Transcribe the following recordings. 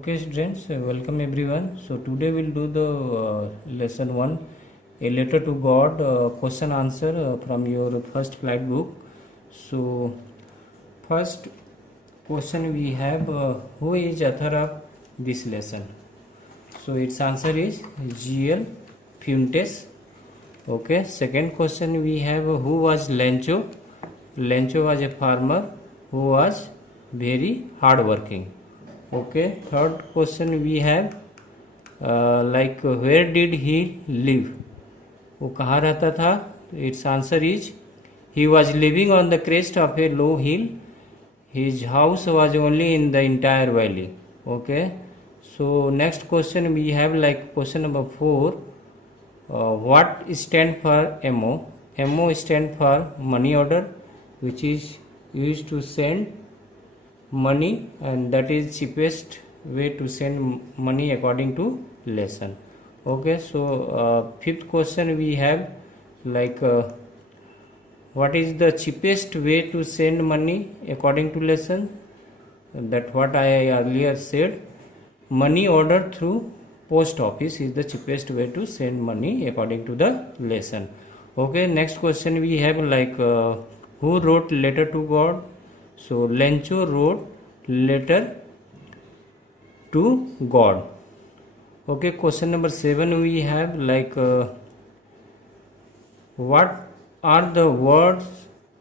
Okay, students, welcome everyone. So today we'll do the lesson one, a letter to God, question answer from your first flight book. So first question we have, who is author of this lesson? So its answer is G.L. Fuentes. Okay. Second question we have, who was Lencho? Lencho was a farmer who was very hardworking. Okay. Third question we have, where did he live? वो कहाँ रहता था? Its answer is he was living on the crest of a low hill. His house was only in the entire valley. Okay. So next question we have question number 4. What stand for MO? MO stand for money order, which is used to send money, and that is cheapest way to send money according to lesson. Okay. So fifth question we have what is the cheapest way to send money according to lesson? That what I earlier said, money order through post office is the cheapest way to send money according to the lesson. Okay. Next question we have who wrote letter to God? So Lencho wrote letter to God. Okay. Question number 7 we have what are the words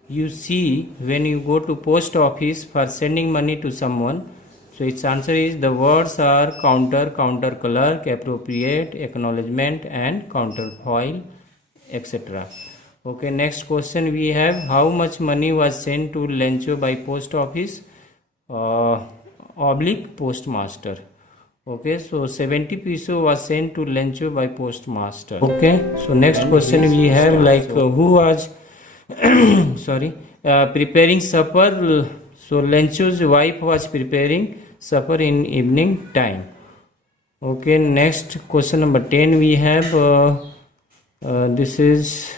you see when you go to post office for sending money to someone? So its answer is the words are counter, counter clerk, appropriate, acknowledgement, and counterfoil, etc. Okay. Next question we have, how much money was sent to Lencho by post office? Oblique postmaster. Okay. So 70 peso was sent to Lencho by postmaster. Okay. So next question we have who was preparing supper? So Lencho's wife was preparing supper in evening time. Okay. Next question number 10 we have this is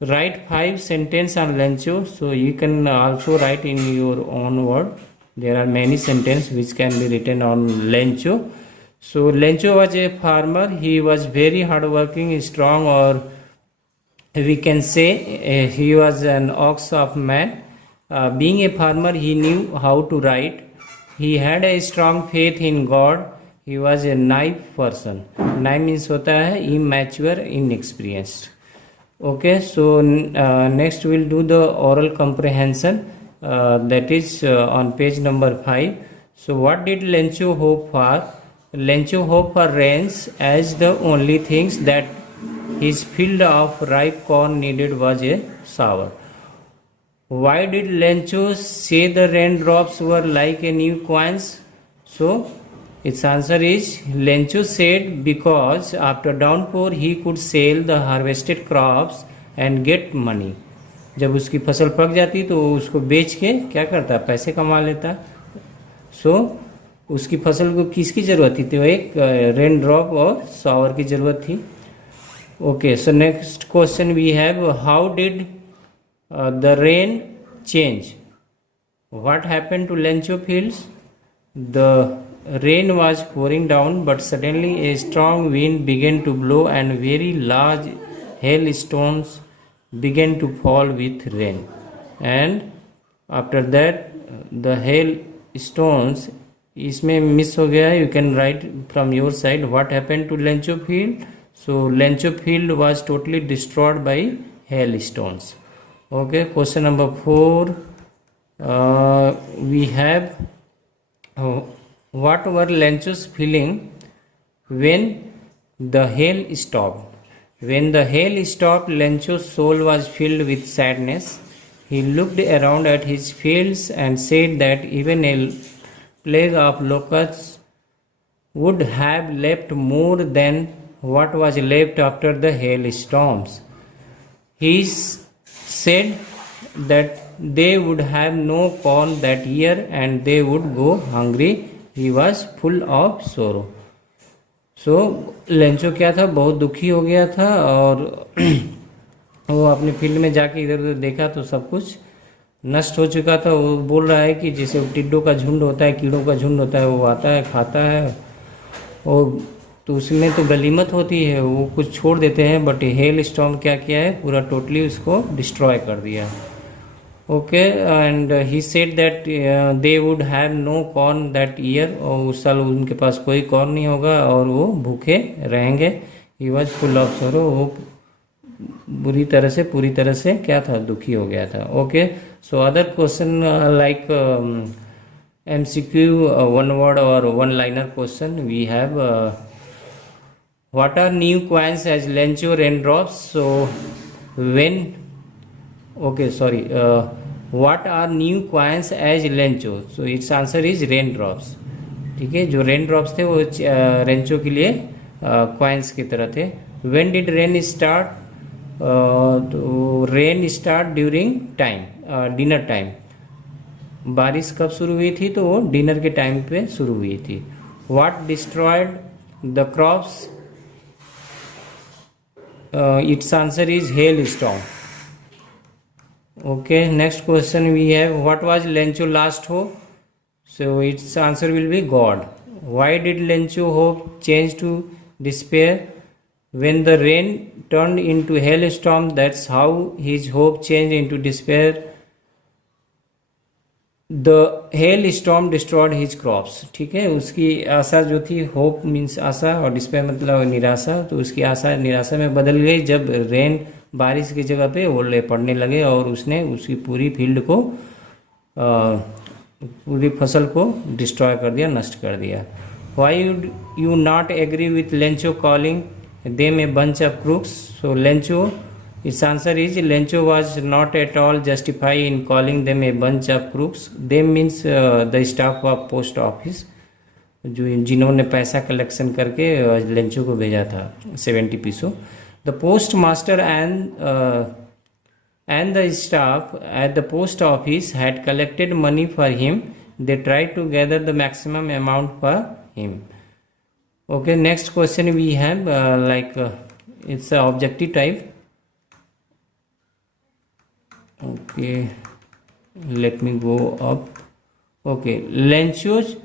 write 5 sentences on Lencho. So you can also write in your own word. There are many sentences which can be written on Lencho. So Lencho was a farmer. He was very hardworking, strong, or we can say he was an ox of man. Being a farmer, he knew how to write. He had a strong faith in God. He was a naive person. Naive means होता है immature, inexperienced. Okay. So next we'll do the oral comprehension. That is on page number 5. So what did Lencho hope for? Lencho hoped for rains, as the only things that his field of ripe corn needed was a shower. Why did Lencho say the raindrops were like a new coins? So its answer is Lencho said because after downpour he could sell the harvested crops and get money. जब उसकी फसल पक जाती तो उसको बेच के क्या करता, पैसे कमा लेता. सो उसकी फसल को किसकी ज़रूरत थी? तो एक रेन ड्रॉप और शावर की ज़रूरत थी. Okay. So next question we have, how did the rain change? What happened to Lencho fields? द rain was pouring down, but suddenly a strong wind began to blow and very large hailstones began to fall with rain. And after that the hailstones, इसमें miss हो गया है. You can write from your side what happened to Lencho field. So Lencho field was totally destroyed by hailstones. Okay. Question number 4 we have what were Lencho's feeling when the hail stopped? When the hail stopped, Lencho's soul was filled with sadness. He looked around at his fields and said that even a plague of locusts would have left more than what was left after the hailstorms. He said that they would have no corn that year and they would go hungry. He was full of sorrow. So Lencho क्या था, बहुत दुखी हो गया था और वो अपने फील्ड में जाके इधर उधर देखा तो सब कुछ नष्ट हो चुका था। वो बोल रहा है कि जैसे टिड्डों का झुंड होता है, कीड़ों का झुंड होता है, वो आता है खाता है और तो उसमें तो गनीमत होती है, वो कुछ छोड़ देते हैं, बट हेल स्टॉर्म क्या किया है, पूरा टोटली उसको डिस्ट्रॉय कर दिया। Okay, and he said that they would have no corn that year, और उस साल उनके पास कोई कॉर्न नहीं होगा और वो भूखे रहेंगे। He was full of sorrow, वो पूरी तरह से क्या था, दुखी हो गया था। Okay, so other question like MCQ, one word or one liner question we have. What are new coins as lencho raindrops? So when, okay, sorry, what are new coins as lencho? So its answer is raindrops. ठीक है, जो rain drops थे वो रेंचो के लिए coins की तरह थे। When did rain start? तो rain start during time, dinner time. बारिश कब शुरू हुई थी? तो वो डिनर के टाइम पे शुरू हुई थी। What destroyed the crops? Its answer is hail storm. Okay, next question we have, what was Lencho last hope? So its answer will be God. Why did Lencho hope change to despair? When the rain turned into hailstorm, that's how his hope changed into despair. The hailstorm destroyed his crops. ठीक है, उसकी आशा जो थी, hope means आशा और despair मतलब निराशा, तो उसकी आशा निराशा में बदल गई जब रेन बारिश की जगह पे ओले पड़ने लगे और उसने उसकी पूरी फील्ड को पूरी फसल को डिस्ट्रॉय कर दिया, नष्ट कर दिया। Why would you not agree with Lencho calling them a bunch of crooks? So Lencho, its answer is Lencho was not at all justify in calling them a bunch of crooks. Them means the staff of post office, जो जिन्होंने पैसा collection करके Lencho को भेजा था 70 पीसों। The post master and the staff at the post office had collected money for him. They tried to gather the maximum amount for him. Okay, next question we have it's a objective type. Okay, let me go up. Okay, Lencho's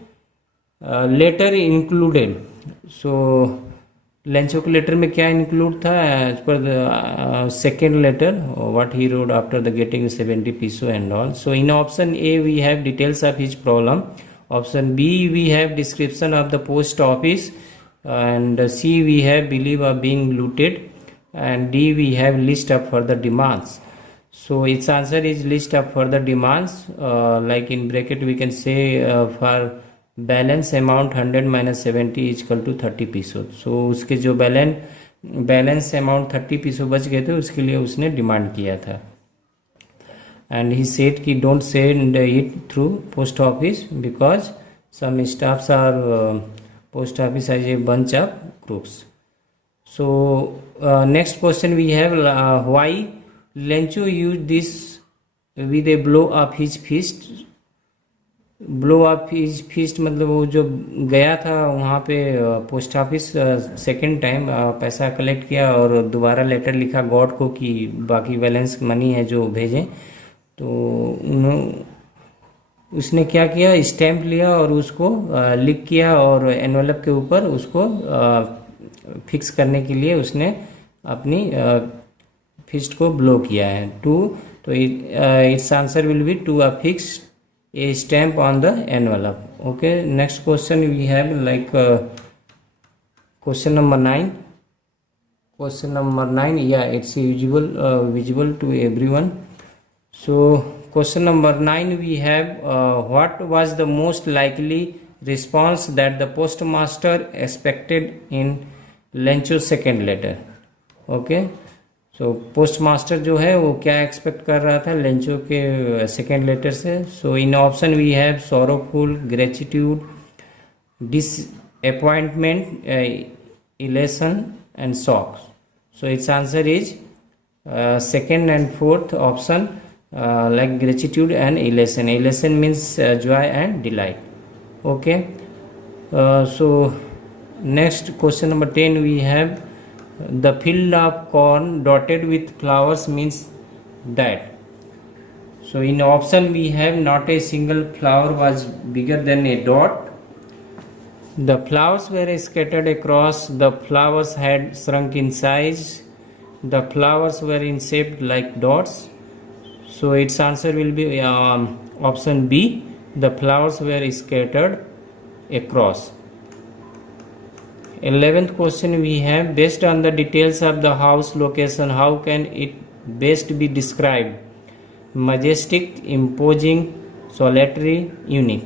letter included. So Lencho के letter में क्या include था? As per second letter what he wrote after the getting 70 peso and all. So in option A we have details of his problem, option B we have description of the post office, and C we have believe of being looted, and D we have list of further demands. So it's answer is list of further demands, like in bracket we can say for balance amount 100 minus 70 is equal to 30 pesos. So उसके जो balance amount 30 पीसो बच गए थे उसके लिए उसने demand किया था। एंड ही सेड कि don't send it through post office because some staffs are post office as a bunch of crooks. So next question we have, why Lencho use this with a blow of his fist? Blow of his fist मतलब वो जो गया था वहाँ पे post office second time पैसा collect किया और दोबारा लेटर लिखा गॉड को कि बाकी बैलेंस मनी है जो भेजें। तो उसने क्या किया, स्टैम्प लिया और उसको लिख किया और एनवेलप के ऊपर उसको फिक्स करने के लिए उसने अपनी फिस्ट को ब्लो किया है। टू, तो its answer will be to affix a stamp on the envelope. Okay, next question we have question number 9. Question number 9, yeah, it's visible to everyone. So question number 9 we have, what was the most likely response that the postmaster expected in Lencho's second letter? Okay, so post master जो है वो क्या expect कर रहा था Lencho के second letter से? So in option we have sorrowful, gratitude, disappointment, elation and shock. So it's answer is second and fourth option, like gratitude and elation. Elation means joy and delight. Okay, so next question number 10 we have, the field of corn dotted with flowers means that. So in option we have not a single flower was bigger than a dot. The flowers were scattered across. The flowers had shrunk in size. The flowers were in shape like dots. So its answer will be option B. The flowers were scattered across. 11th question we have, based on the details of the house location, how can it best be described? Majestic, imposing, solitary, unique.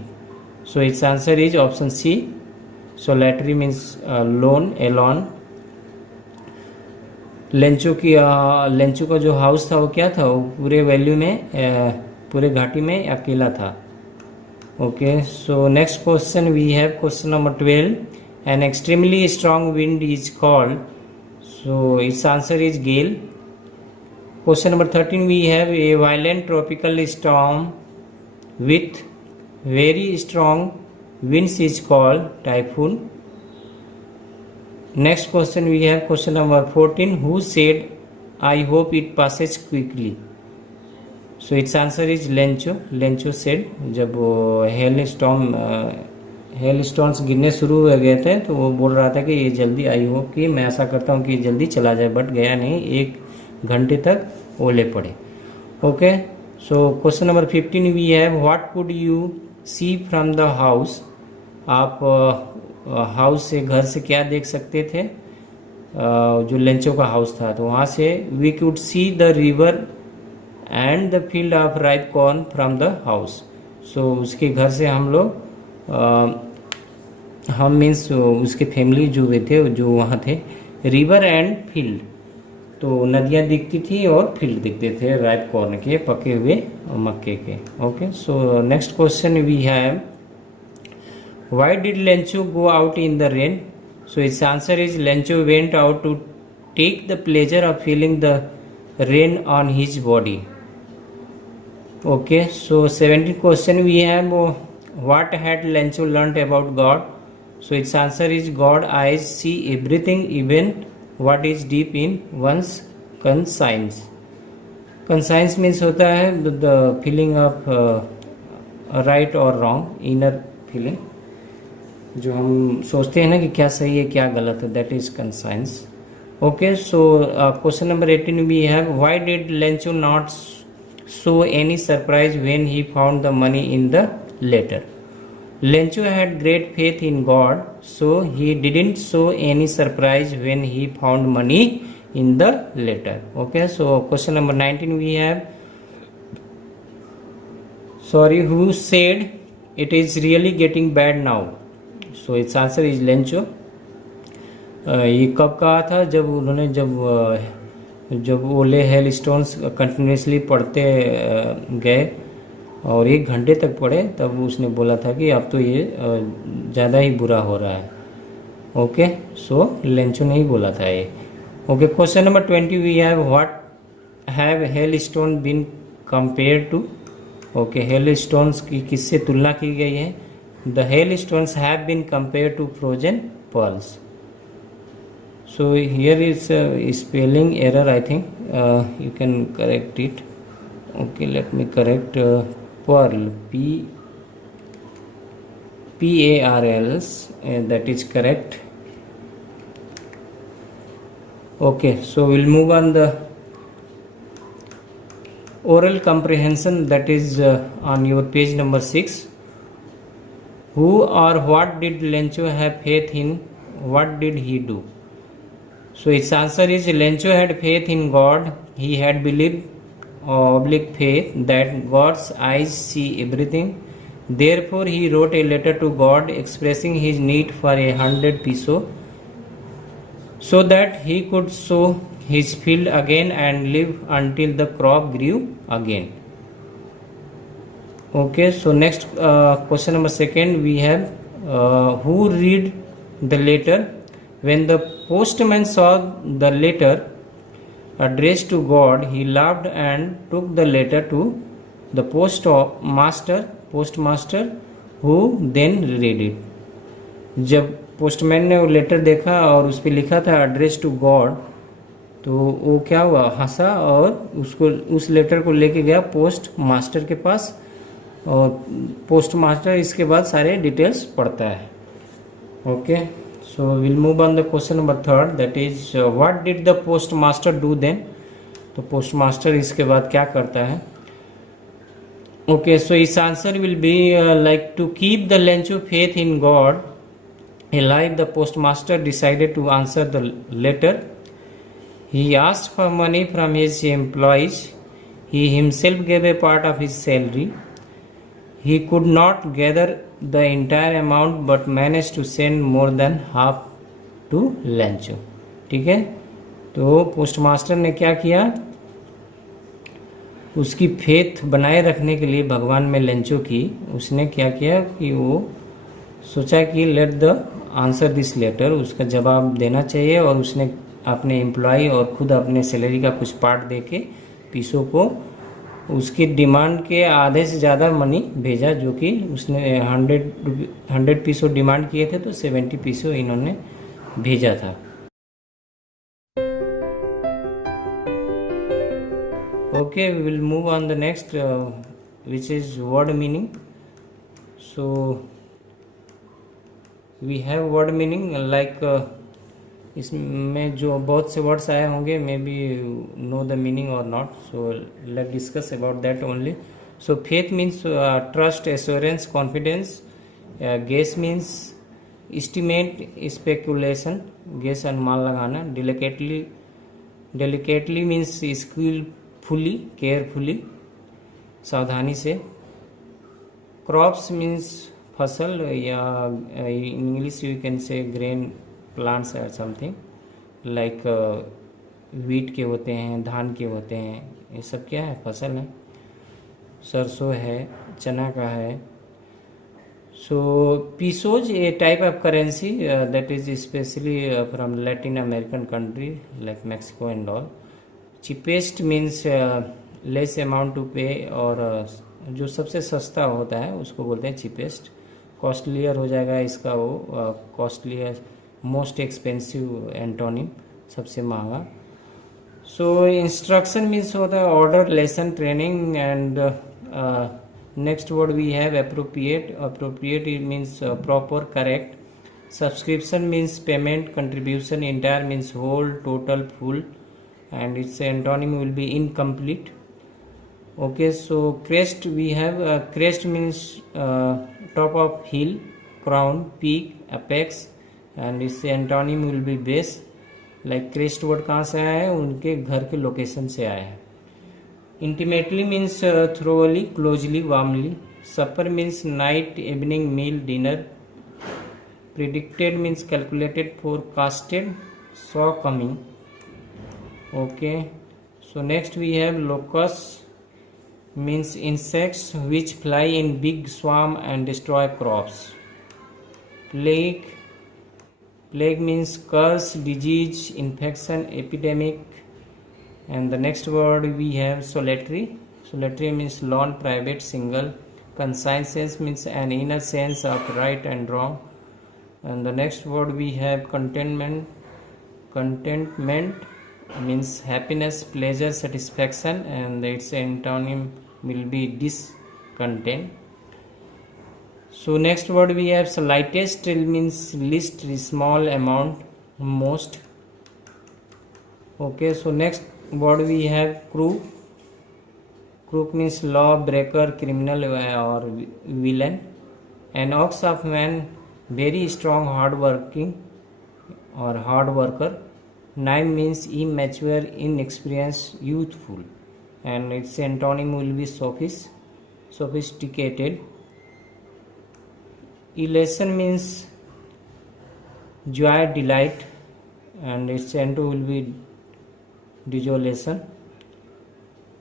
So its answer is option C. Solitary means lone, alone. Lencho का जो house था वो क्या था, वो पूरे value में पूरे घाटी में अकेला था. Okay, so next question we have question number 12. An extremely strong wind is called. So its answer is gale. Question number 13 we have a violent tropical storm with very strong winds is called typhoon. Next question we have question number 14. Who said, I hope it passes quickly? So its answer is Lencho. Lencho said जब hail stones गिरने शुरू हो गए थे तो वो बोल रहा था कि ये जल्दी, आई होप कि मैं ऐसा करता हूँ कि जल्दी चला जाए, बट गया नहीं, 1 घंटे तक ओले पड़े. Okay, so question number 15 we have what could you see from the house. आप हाउस से, घर से क्या देख सकते थे? जो लेंचो का हाउस था तो वहाँ से we could see the river and the field of ripe corn from the house. So उसके घर से हम लोग हम मीन्स उसके फैमिली जो वे थे जो वहाँ थे, रिवर एंड फील्ड, तो नदियाँ दिखती थी और फील्ड दिखते थे राइप कॉर्न के, पके हुए मक्के के. Okay, so next question we have why did Lencho go out in the rain. So it's answer is Lencho went out to take the pleasure of feeling the rain on his body. Okay, so 17th question we have what had Lencho learnt about God. So its answer is God eyes see everything, even what is deep in one's conscience. Conscience means होता है the feeling of right or wrong, inner feeling, जो हम सोचते हैं ना कि क्या सही है क्या गलत है, that is conscience. Okay, so question number 18 we have why did Lencho not show any surprise when he found the money in the letter. Lencho had great faith in God, so he didn't show any surprise when he found money in the letter. Okay, so question number 19 we have who said it is really getting bad now. So its answer is Lencho. ये कब कहा था? जब उन्होंने जब ओले hail stones continuously पढ़ते गए और 1 घंटे तक पढ़े, तब उसने बोला था कि अब तो ये ज़्यादा ही बुरा हो रहा है. ओके, सो लेंचो ने ही बोला था ये. Okay, question number 20 we have what have hail stone been compare to. Okay, hail stones की किससे तुलना की गई है? The hail stones have been compare to frozen pearls. So here is spelling error, I think you can correct it. Okay, let me correct. Pearl, P-A-R-L, that is correct. Okay, so we'll move on the oral comprehension, that is on your page number 6. Who or what did Lencho have faith in? What did he do? So its answer is Lencho had faith in God. He had believed oblique faith that God's eyes see everything. Therefore he wrote a letter to God expressing his need for 100 pesos so that he could sow his field again and live until the crop grew again. Okay, so next question number 2 we have who read the letter. When the postman saw the letter addressed to God, he laughed and took the letter to the postmaster who then read it. जब postman ने वो letter देखा और उस पर लिखा था address to God, तो वो क्या हुआ, हंसा और उसको उस लेटर को लेके गया पोस्ट मास्टर के पास, और पोस्ट मास्टर इसके बाद सारे डिटेल्स पढ़ता है। Okay, so will move on the question number third, that is what did the post master do then. तो पोस्ट मास्टर इसके बाद क्या करता है। Okay, so is answer will be like to keep the Lencho faith in God alive, the postmaster decided to answer the letter. He asked for money from his employees. He himself gave a part of his salary. He could not gather the entire amount but managed to send more than half to Lancho. ठीक है, तो post master ने क्या किया, उसकी faith बनाए रखने के लिए भगवान में लेंचो की, उसने क्या किया कि वो सोचा कि let the answer this letter, उसका जवाब देना चाहिए, और उसने अपने एम्प्लॉय और खुद अपने सैलरी का कुछ पार्ट दे के पीसों को उसकी डिमांड के आधे से ज़्यादा मनी भेजा, जो कि उसने 100 पीसों डिमांड किए थे तो 70 पीसों इन्होंने भेजा था। Okay, we will move on the next which is word meaning. So we have word meaning like, इसमें जो बहुत से वर्ड्स आए होंगे, may be know the meaning और not, so let discuss about that only. So faith means trust, assurance, confidence. Guess means estimate, speculation, guess अनुमान लगाना। Delicately means skilfully, carefully, सावधानी से। क्रॉप्स मीन्स फसल, या in English you can say grain plants और something like wheat के होते हैं, धान के होते हैं, ये सब क्या है, फसल है। सरसों है, चना का है। So pesos a type of currency that is specially from Latin American country like Mexico and all. Cheapest means less amount to pay, और जो सबसे सस्ता होता है उसको बोलते हैं चीपेस्ट। कॉस्टलियर हो जाएगा इसका वो, कॉस्टलियर, मोस्ट एक्सपेंसिव एंटोनिम, सबसे महंगा। सो इंस्ट्रक्शन मीन्स होता है order, lesson, training. And next word we have appropriate. Appropriate it means proper, correct. Subscription means payment, contribution, entire means whole, total, full, and its antonym will be incomplete. Okay, so crest we have, crest means top of hill, crown, peak, apex, and its antonym will be base. like crest word कहाँ से आया है, उनके घर के location से आया है। intimately means thoroughly, closely, warmly. supper means night, evening meal, dinner. predicted means calculated, forecasted, saw coming. Okay, so next we have locusts means insects which fly in big swarm and destroy crops. Plague means curse, disease, infection, epidemic. And the next word we have solitary means lone, private, single. Conscience means an inner sense of right and wrong. And the next word we have contentment means happiness, pleasure, satisfaction, and its antonym will be discontent. So next word we have slightest means least, small amount, most. Okay, so next word we have crook means law breaker, criminal or villain. An ox of man, very strong, hard working or hard worker. Naive means immature, inexperienced, youthful, and its antonym will be sophisticated. Elation means joy, delight, and its antonym will be desolation.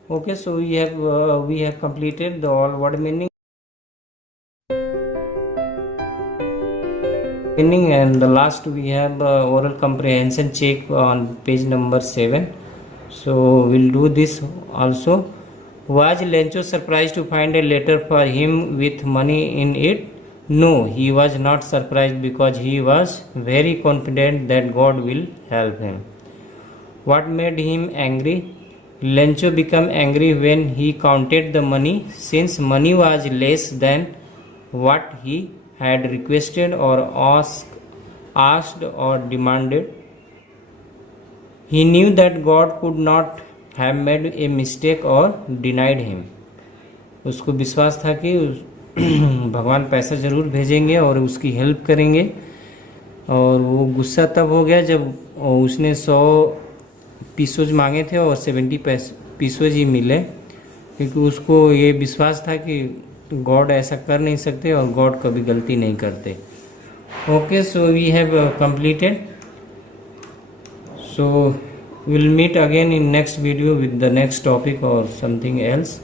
Okay, so we have completed the all word meaning. And the last we have oral comprehension check on page number 7. So we'll do this also. Was Lencho surprised to find a letter for him with money in it? No, he was not surprised because he was very confident that God will help him. What made him angry? Lencho became angry when he counted the money, since money was less than what he had requested or asked or demanded. He knew that God could not have made a mistake or denied him. उसको विश्वास था कि भगवान पैसा ज़रूर भेजेंगे और उसकी हेल्प करेंगे। और वो गुस्सा तब हो गया जब उसने 100 पीसोज मांगे थे और 70 पीसोज ही मिले, क्योंकि उसको ये विश्वास था कि गॉड ऐसा कर नहीं सकते और गॉड कभी गलती नहीं करते। Okay, so we have completed. So we'll meet again in next video with the next topic or something else.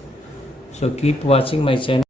So keep watching my channel.